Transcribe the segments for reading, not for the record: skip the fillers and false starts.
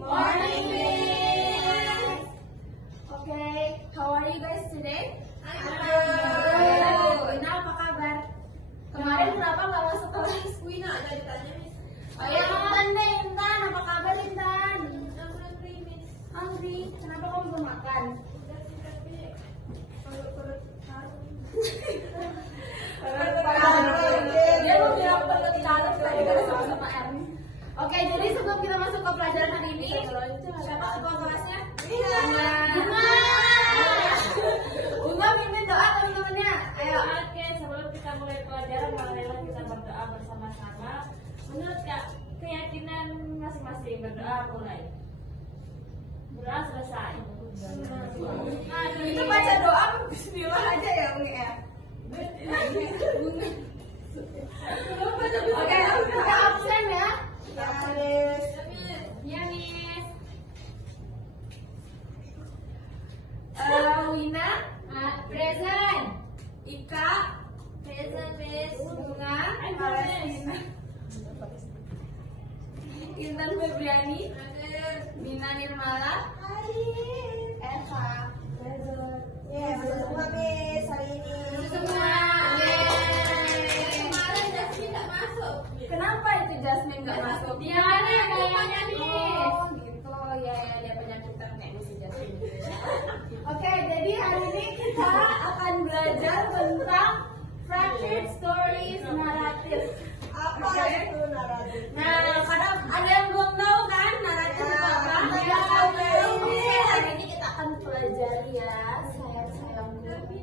Morning, Miss. Okay, how are you guys today? Good. Wina, apa kabar? Kemarin kenapa nggak masuk kelas? Wina ada ditanya, Miss. Oh ya, Intan deh, Intan. Apa kabar, Intan? Hungry, Miss. Hungry? Kenapa kamu belum makan? Udah sih, tapi perut harum. Dia mau bilang perut dalam tadi kan sama-sama M. Oke, jadi sebelum kita masuk ke pelajaran hari ini, siapa ketua kelasnya? Bunga. Bunga pimpin doa teman-temannya. Ayo. Oke, sebelum kita mulai pelajaran, marilah kita berdoa bersama-sama. Menurut keyakinan masing-masing, berdoa mulai. Berdoa selesai. Itu baca doa bismillah aja ya, Bunga ya. Oke, kita absen ya. Ya, Miss. Wina, present. Ika, present, Miss. Bunga, Palestina. Intan Febriani, Nina Nirmala, Eva. Semua. Kemarin Jasmine nggak masuk. Kenapa itu Jasmine nggak masuk? Dia nih kayaknya, Miss. Oh gitu, ya dia penyakitan kayak Miss Jasmine. Oke, jadi hari ini kita akan belajar tentang fractured stories naratif. Apa itu naratif? Nah, kadang ada yang belum tahu kan naratif itu apa? Ya, Oke, hari ini kita akan pelajari ya, sayang-sayangku.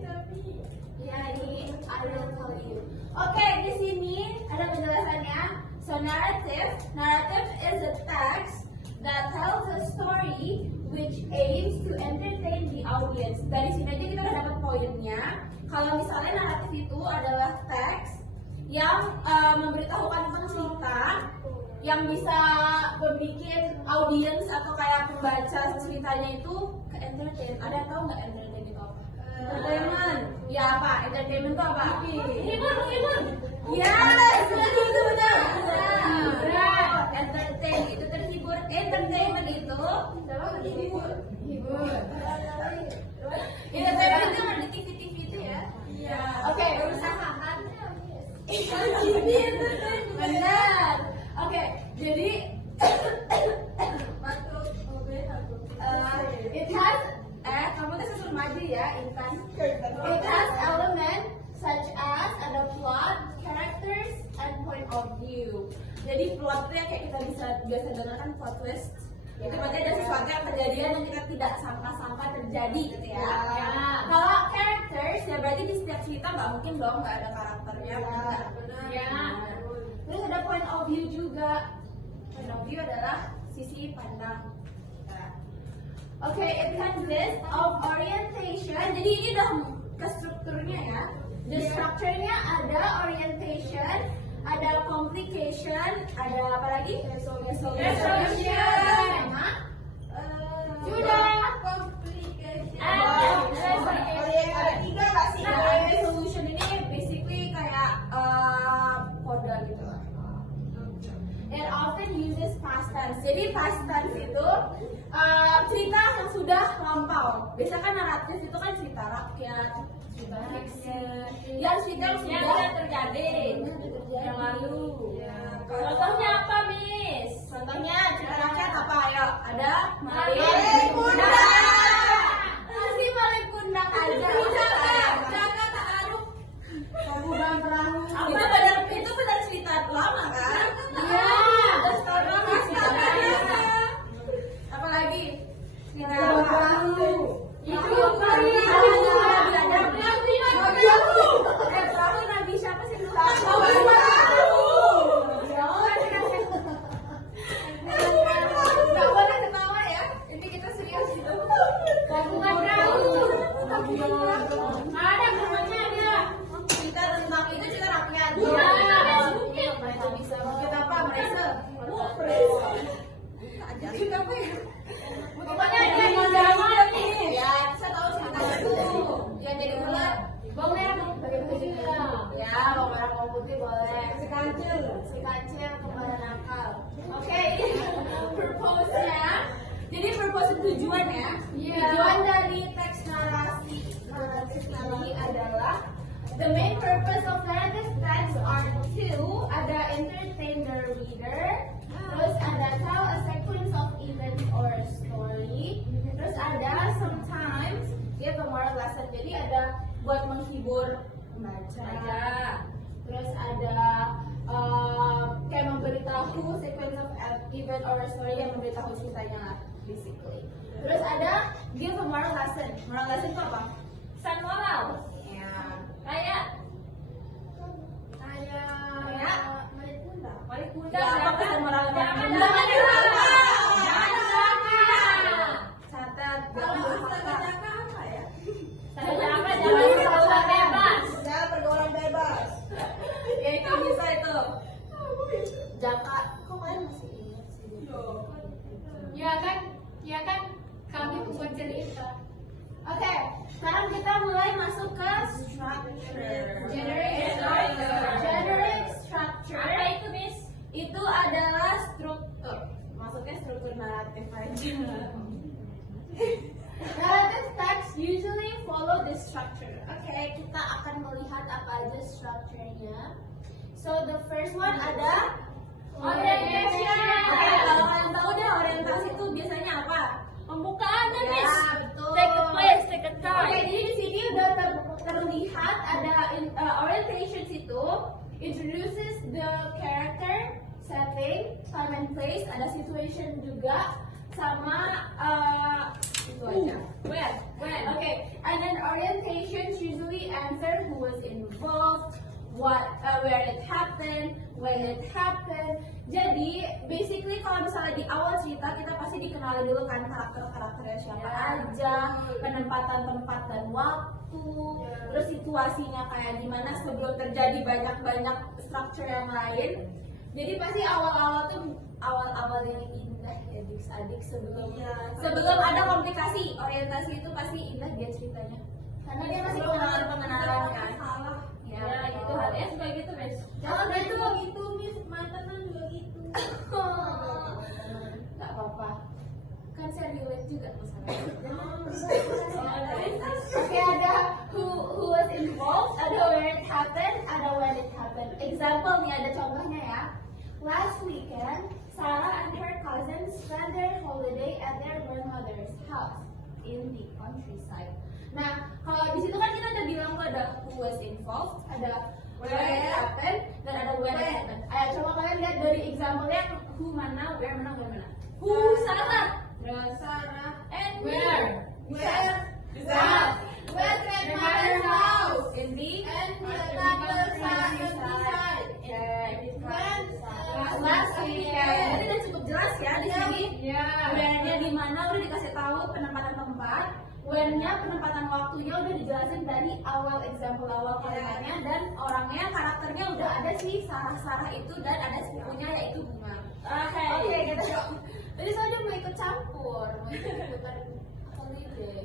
Ya, ini I will tell you. Oke, di sini ada penjelasannya. So narrative is a text that tells a story which aims to entertain the audience. Dari sini aja kita udah dapat poinnya. Kalau misalnya naratif itu adalah teks yang memberitahukan tentang cerita yang bisa membuat audiens atau kayak pembaca ceritanya itu ke entertain. Ada yang tahu nggak entertain itu apa? Entertainment. Ya apa? Entertainment itu apa? Hibur. Ya, itu benar. Benar. Entertain itu terhibur. Entertainment itu Hibur. Entertainment itu yang di TV itu ya. Iya. Oke. Benar. Oke, jadi it has kamu tuh susul maju ya, Intan. It has elements such as ada plot, characters, and point of view. Jadi plot itu ya kayak kita biasa dengar kan plot twist. Itu berarti ada sesuatu yang kejadian yang kita tidak sangka-sangka terjadi gitu ya. Kalau characters ya berarti di setiap cerita nggak mungkin dong nggak ada karakternya. Benar. Ya. Terus ada point of view juga. Point of view adalah sisi pandang. Oke, it consists of orientation. Jadi ini udah ke strukturnya ya. The structure-nya ada orientation, ada complication, ada apa lagi? Resolution. Sama sudah. Resolution ini basically kayak kode gitu lah. It often uses past tense. Jadi past tense itu cerita yang sudah lampau. Biasanya kan naratif itu kan cerita rakyat, cerita fiksi. Yang cerita yang sudah terjadi. Yang lalu. Contohnya apa, Miss? Contohnya cerita rakyat apa? Ayo, ada Malik Kundang. Masih Malik Kundang aja. Itu benar cerita lama kan? Iya. Apalagi cerita perahu. Itu perahu Nabi siapa sih lupa? Nggak boleh ketawa ya. Ini kita serius gitu. Tabungan perahu. Ada namanya ada. Cerita tentang itu cerita rakyat. Mungkin. Itu bisa mungkin apa? Mereka. Cerita apa ya? Pokoknya ada di zaman nih. Ya, saya tahu ceritanya itu. Yang jadi ular. Bawang merah pakai putih juga. Ya, bawang merah bawang putih boleh. Si kancil kembaran nakal. Oke, purpose-nya menghibur, membaca. Terus ada kayak memberitahu sequence of event or story yang memberitahu ceritanya lah, basically. Terus ada give a moral lesson. Moral lesson itu apa? Pesan moral. Ya. Kayak Balik Bunda. balik bunda. Ya, apa pesan moral? Jangan Jangan durhaka. durhaka. Jangan durhaka. Catat. Kalau Jangan astaga durhaka. jaka apa ya? Durhaka jangan berbuat bebas. Jangan pergaulan bebas. Ya itu bisa itu. Jaka. Kok kalian masih ingat sih? Ya kan kami membuat cerita. Oke, sekarang kita mulai masuk ke structure. Generic structure. Apa itu, Miss? Itu adalah struktur. Maksudnya struktur naratif aja. Narrative text usually follow this structure. Oke, kita akan melihat apa aja strukturnya. So the first one ada Orientation. Oke, kalau kalian tahu deh orientasi itu biasanya apa? Pembukaannya, Ya, Miss. betul. Take a place, take a Oke, time. jadi di sini udah terlihat ada orientations itu introduces the character, setting, time and place, ada situation juga sama itu aja. When? Okay, and then orientations usually answer who was involved, where it happened, when it happened. Jadi basically kalau misalnya di awal cerita kita pasti dikenali dulu kan karakternya siapa aja, penempatan tempat dan waktu, terus situasinya kayak gimana sebelum terjadi banyak struktur yang lain. Jadi pasti awal-awal tuh awal-awal yang indah ya adik-adik sebelum ada komplikasi. Orientasi itu pasti indah dia ceritanya karena dia masih pengenalan kan. Ya, gitu. HTS juga gitu, Miss. Jangan gitu, Miss. Mantenan juga gitu. Gak apa-apa. Kan saya relate juga masalahnya. Oke, ada who was involved, ada where it happened, ada when it happened. Example nih, ada contohnya ya. Last weekend, Sarah and her cousins spent their holiday at their grandmother's house in the countryside. Nah, kalau di situ kan kita udah bilang tuh ada who was involved, ada where it happened, dan ada when it happened. Ayo coba kalian lihat dari example-nya who mana, where mana, when mana. Who, Sarah. Terus Sarah. And where? Where grandmother's house. In the And the countryside. When last weekend. Ini udah cukup jelas ya di sini. Where-nya di mana udah dikasih tahu penempatan tempat. When-nya penempatan waktunya udah dijelasin dari awal example awal kalimatnya dan orangnya karakternya udah ada si Sarah itu dan ada sepupunya yaitu Bunga. Oke, gitu. Jadi saya udah mau ikut campur, mau ikut holiday.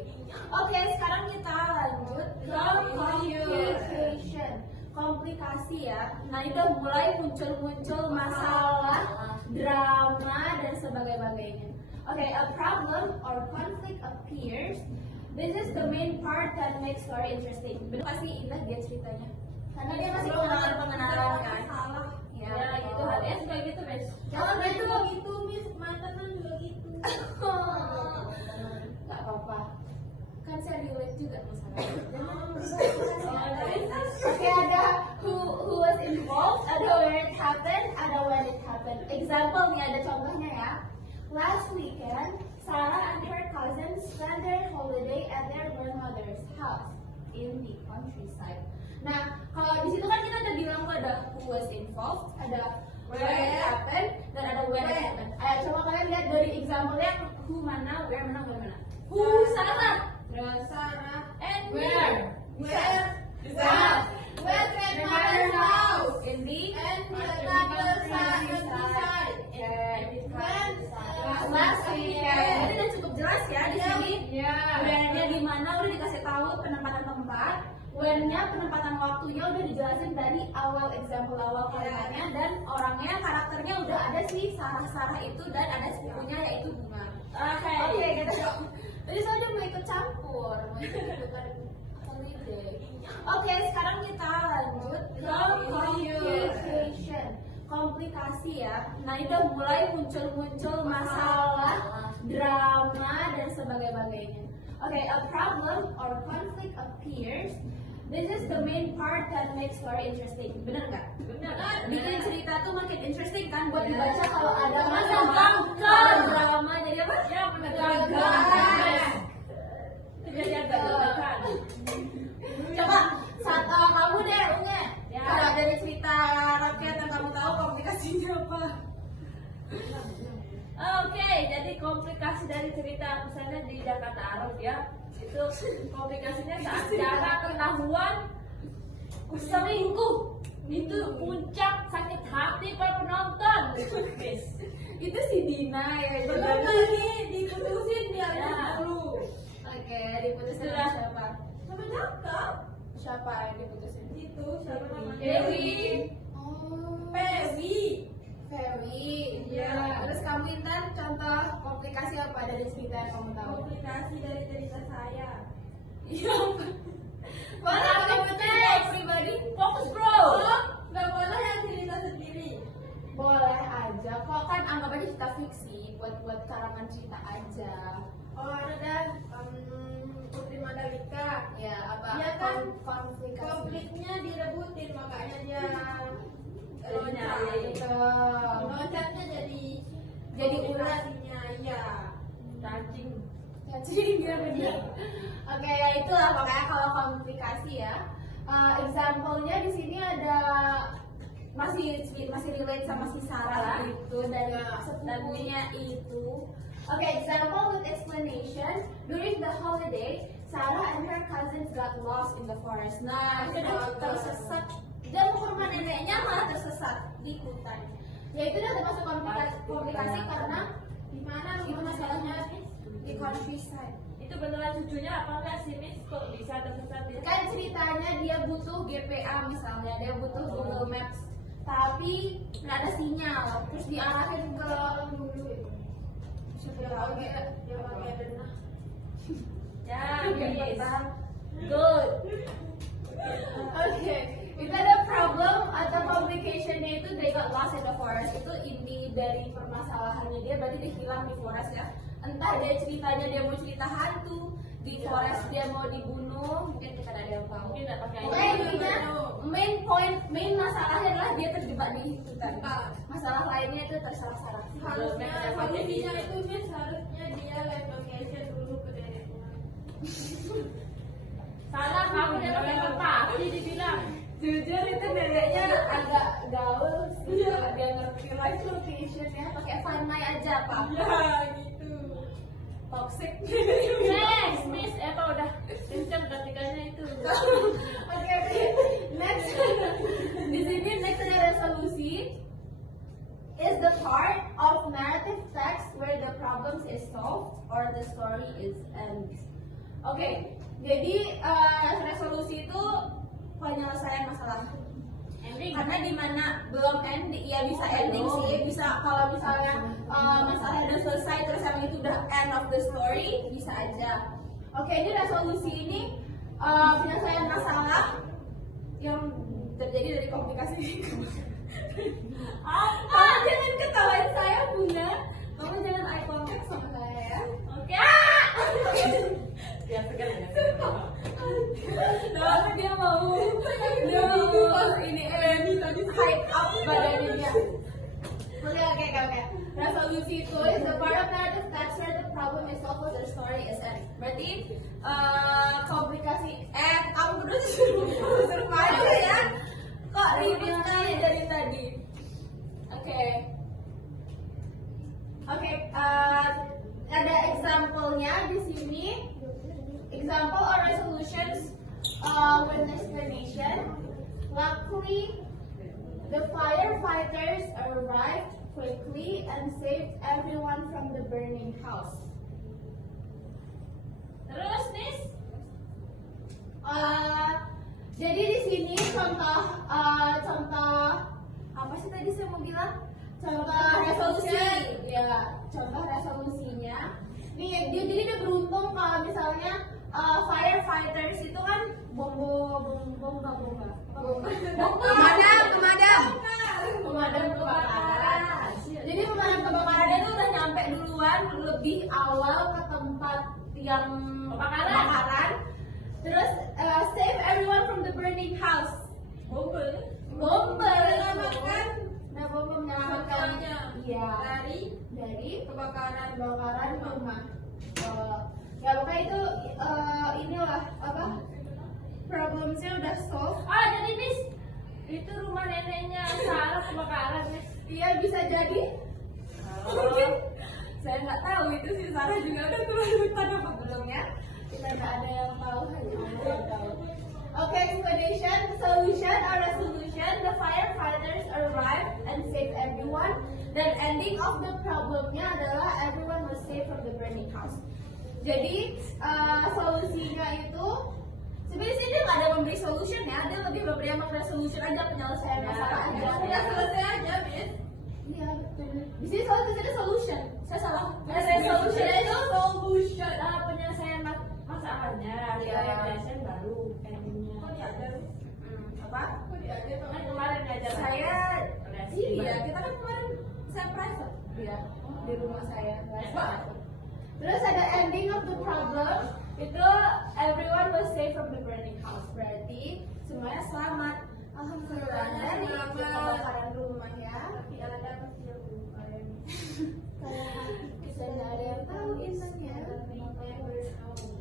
Oke, sekarang kita lanjut ke complication. Komplikasi ya. Nah, ini udah mulai muncul masalah, drama dan sebagainya. Oke, a problem or conflict appears. This is the main part that makes story interesting. Bener pasti indah dia ceritanya. Karena dia masih pengenalan kan. Ya, gitu. HTS juga gitu, Miss. Jangan gitu, Miss. Mantenan juga gitu. Gak apa-apa. Kan saya relate juga masalahnya. Oke, ada who was involved, ada where it happened, ada when it happened. Example nih, ada contohnya ya. Last weekend, Sarah and her cousins spent their holiday at their grandmother's house in the countryside. Nah, kalau di situ kan kita udah bilang tuh ada who was involved, ada where it happened, dan ada when it happened. Ayo coba kalian lihat dari example-nya who mana, where mana, when mana. Who, Sarah. Terus Sarah. And where? Where grandmother's house. In the And the countryside. last weekend. Jadi udah cukup jelas ya di sini. Where-nya di mana udah dikasih tahu penempatan tempat. When-nya penempatan waktunya udah dijelasin dari awal example awal kalimatnya dan orangnya karakternya udah ada si Sarah itu dan ada sepupunya yaitu Bunga. Oke, gitu. Jadi saya udah mau ikut campur, mau ikut holiday. Oke, sekarang kita lanjut ke complication. Komplikasi ya. Nah, ini udah mulai muncul masalah, drama dan sebagainya. Oke, a problem or conflict appears. this is the main part that makes story interesting. Bener nggak? Benar. Bikin cerita tuh makin interesting kan buat Ya. dibaca kalau ada Masa masalah, bangga. kalau drama jadi apa? Ya, menegakkan. Itu jadi agak deg-degan. Coba kamu deh Unge. Ya. Kalau dari cerita rakyat yang kamu tahu komplikasinya apa? Oke, jadi komplikasi dari cerita misalnya di Jakarta Arab ya, itu komplikasinya saat Zara ketahuan selingkuh, itu puncak sakit hati para penonton. Guys. Itu si Dina ya. Belum lagi diputusin dia Ya. dulu. Oke, diputusin Sudah. sama siapa? Sama Jaka. Siapa yang diputusin? Itu siapa namanya? Dewi. Oh, Pewi. Ferry. Iya. Terus kamu Intan contoh komplikasi apa dari cerita yang kamu tahu? Komplikasi dari cerita saya. Iya. Mana kamu cerita pribadi? Fokus bro. Nggak boleh yang cerita sendiri. Boleh aja. Kok kan anggap aja cerita fiksi buat karangan cerita aja. Oh ada Putri Mandalika. Ya apa? Iya kan? Konflik. Konfliknya direbutin makanya dia Jadinya, loncat. Loncatnya jadi ular. komplikasinya, iya. Cacing. Cacing ya benar. Oke, ya itulah makanya kalau komplikasi ya. Example-nya di sini ada masih relate sama si Sarah itu dari sepupunya itu. Oke, example with explanation. During the holiday, Sarah and her cousins got lost in the forest. Nah, itu tersesat. Dia mau ke rumah neneknya malah tersesat di hutan. Ya itu udah termasuk komplikasi karena Di mana itu masalahnya di countryside. Itu beneran cucunya apa enggak sih Miss? Kok bisa tersesat ya? Kan ceritanya dia butuh GPA misalnya, dia butuh Google Maps, tapi nggak ada sinyal, terus diarahin ke Dia pakai denah. Ya, Oke, Miss. Bang. Good. Oke, itu ada problem atau complicationnya itu they got lost in the forest. Itu inti dari permasalahannya dia, berarti dia hilang di forest ya. Entah dia ceritanya dia mau cerita hantu di forest, dia mau dibunuh, mungkin kita ada yang tahu. Mungkin nggak pakai Pokoknya intinya main masalahnya adalah dia terjebak di hutan. Masalah lainnya itu terserah Sarah. Harusnya solusinya itu Miss, harusnya dia live location dulu ke neneknya. Salah kamu dia pakai merpati dibilang. Jujur itu neneknya agak gaul sih, dia ngerti live location ya, pakai Find My aja Pak. Ya gitu. Toxic. Next, Miss. Apa udah kenceng ketikanya itu. Oke, next. Di sini next ada resolusi. Is the part of narrative text where the problems is solved or the story is ends. Oke, jadi resolusi itu penyelesaian masalah. Ending. Karena di mana belum ending, ya bisa ending sih, bisa kalau misalnya masalahnya udah selesai terus emang itu udah end of the story, bisa aja. Oke, ini resolusi ini penyelesaian masalah yang terjadi dari komplikasi. Kamu jangan ketawain saya Bunda, kamu jangan eye contact sama saya ya. Oke. Ya, tekan ya. Nah, dia mau ini hype up badannya dia. Oke. Resolusi itu is the part of narrative that's where the problem is solved or the story is end. Berarti komplikasi kamu berdua suruh malu ya. Kok ribut sekali dari tadi. Oke, ada example-nya di sini. Example or resolutions with explanation. Luckily, the firefighters arrived quickly and saved everyone from the burning house. Terus, Miss. Jadi di sini contoh apa sih tadi saya mau bilang? Contoh resolusi, ya contoh resolusinya. Nih jadi dia beruntung kalau misalnya firefighters itu kan pemadam kebakaran. Jadi pemadam kebakaran itu udah nyampe duluan lebih awal ke tempat yang kebakaran. Terus save everyone from the burning house. Bomber. Bomber. Menyelamatkan Nah, bomber menyelamatkan. Semuanya. Iya. dari Kebakaran rumah. Ya pokoknya itu inilah apa? Problemnya udah solve. Ah, jadi Miss, itu rumah neneknya Sarah kebakaran, Miss. Iya bisa jadi. Mungkin saya nggak tahu itu si Sarah juga udah keluar hutan apa belum ya? Kita nggak ada yang tahu, hanya Allah yang tahu. Oke, explanation, solution or resolution. The firefighters arrived and saved everyone. Dan ending of the problemnya adalah everyone was saved from the burning house. Jadi solusinya itu sebenarnya sih dia nggak ada memberi solution ya, dia lebih memberi emang resolution aja, penyelesaian masalah aja. Udah selesai aja, Miss. Iya betul. Di sini soal tulisannya solution. Saya salah. Resolution itu Solution. Penyelesaian masalahnya. Iya. Penyelesaian baru endingnya. Kok diajar? apa? Kok diajar? Kan kemarin ngajar Saya Resi. iya, kita kan kemarin saya private. Iya, di rumah saya. Terus ada ending of the problem itu everyone was saved from the burning house. Berarti semuanya selamat. Alhamdulillah dari kebakaran rumah ya. Tapi ada pasti yang lupa ya. Kita nggak ada yang tahu intinya.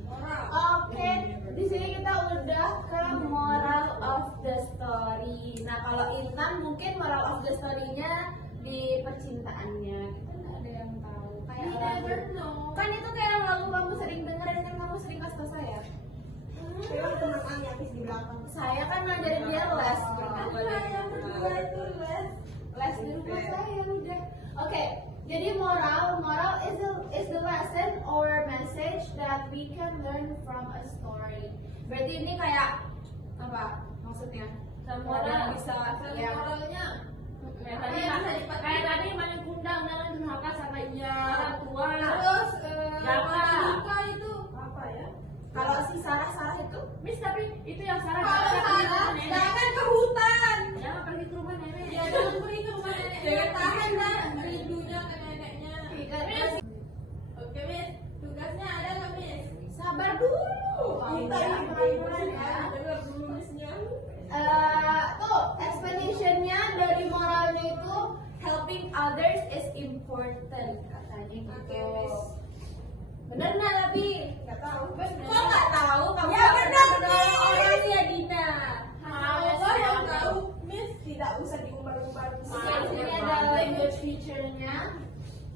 Moral. Oke, di sini kita udah ke moral of the story. Nah, kalau Intan mungkin moral of the story-nya di percintaannya. Kita nggak ada yang tahu. Kayak We lagu. never know. Kan itu kayak lagu kamu sering dengerin kan kamu sering kasih tau saya. Memang teman habis di belakang. Saya kan ngajarin dia les. Kan yang berdua itu les. Les di rumah saya udah. Oke, jadi moral is the lesson or message that we can learn from a story. Berarti ini kayak apa maksudnya? Moral. Bisa Misalnya ya. moralnya. Kayak tadi mana undang jangan durhaka sama orang tua. Terus Jaga. luka itu apa ya? Kalau si Sarah itu Miss, tapi itu yang Sarah Kalau jangan pergi ke salah, rumah nenek. jangan ke hutan. Jangan pergi ke rumah nenek. Ya jangan pergi ke rumah neneknya. Tahan dah rindunya ke neneknya. Miss, Oke, Miss. Tugasnya ada nggak, Miss? sabar dulu. Kita Ya, ini pelan-pelan ya. dengar dulu Miss-nya. Tuh explanationnya dari moralnya itu helping others is important katanya gitu. Oke, Miss. Bener nggak tapi? Nggak tahu. Kok nggak tahu? Kamu Ya, nggak bener, pernah Miss. menolong orang ya Dina. Allah yang tahu, Miss. Tidak usah diumbar-umbar. Oke, di sini ada language feature-nya.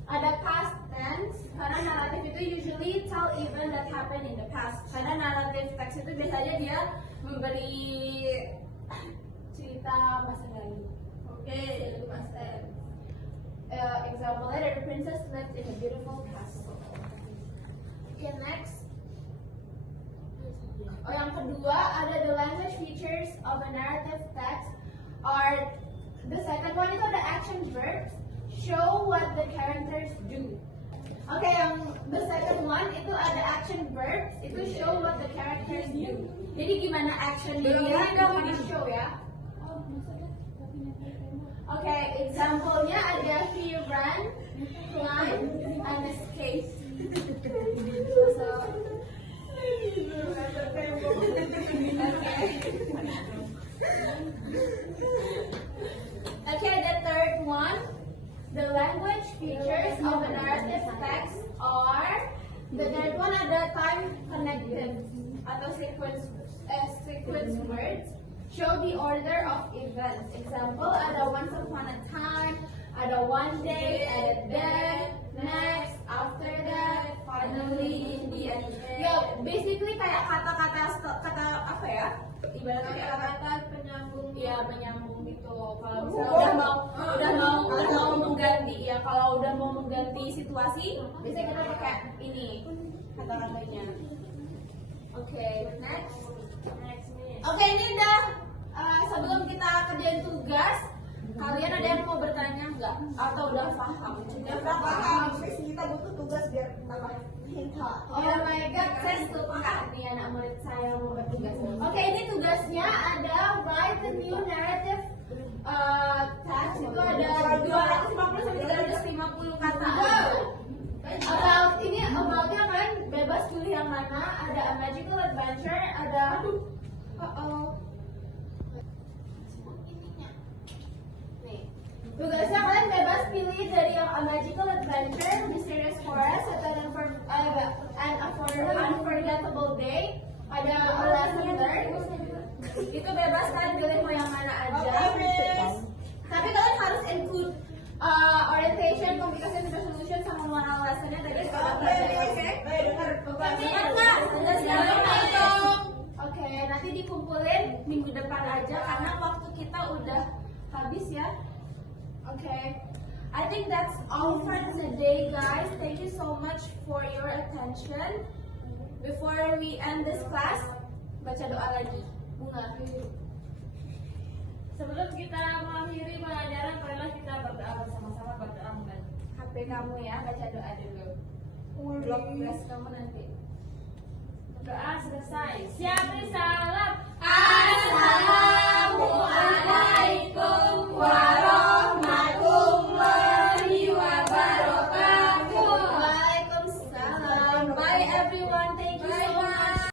Ada past tense karena naratif itu usually tell event that happened in the past. Karena naratif teks itu biasanya dia memberi cerita masa lalu. Oke, itu pasti. Example later, the princess lived in a beautiful castle. Okay, next. Oh, yang kedua ada the language features of a narrative text. Or the second one itu ada action verbs. Show what the characters do. Oke, yang the second one itu ada action verbs. Itu show what the characters do. Jadi gimana action dia itu di show ya. Oke, example-nya ada he ran, climb, and escape. So, okay, the third one, the language features of a narrative text are the third one ada time connected atau sequence words. Show the order of events. Example, ada once upon a time, ada one day, ada then, next, after that, finally, in the end. Yo, basically kayak kata-kata apa ya? Ibaratnya kayak Kata-kata penyambung. Iya menyambung gitu. Kalau misalnya udah mau mengganti ya, kalau udah mau mengganti situasi, biasanya kita pakai ini kata-katanya. Oke, next. Oke, ini udah sebelum kita kerjain tugas, kalian ada yang mau bertanya nggak? Atau udah paham? Udah paham. Kita butuh tugas biar tambah pintar. Oh my god, saya suka nih anak murid saya mau bertugas. Oke, ini tugasnya ada write the new narrative text. Itu ada 250 sampai 350 kata. About-nya kan bebas pilih yang mana. Ada a magical adventure, ada magical adventure, mysterious forest, an unforgettable day. Ada lesson learned. Itu bebas kan, pilih mau yang mana aja. Tapi kalian harus include orientation, communication, resolution, sama moral lessonnya tadi kalau pelajari. Oke, oke, nanti dikumpulin minggu depan aja karena waktu kita udah habis ya. Oke, I think that's all for today, guys. Thank you so much for your attention. Before we end this class, baca doa lagi. Bunga. Sebelum kita mengakhiri pelajaran, marilah kita berdoa bersama-sama, berdoa mulai. HP kamu ya, baca doa dulu. Blok tugas kamu nanti. Doa selesai. Siapin salam. Assalamualaikum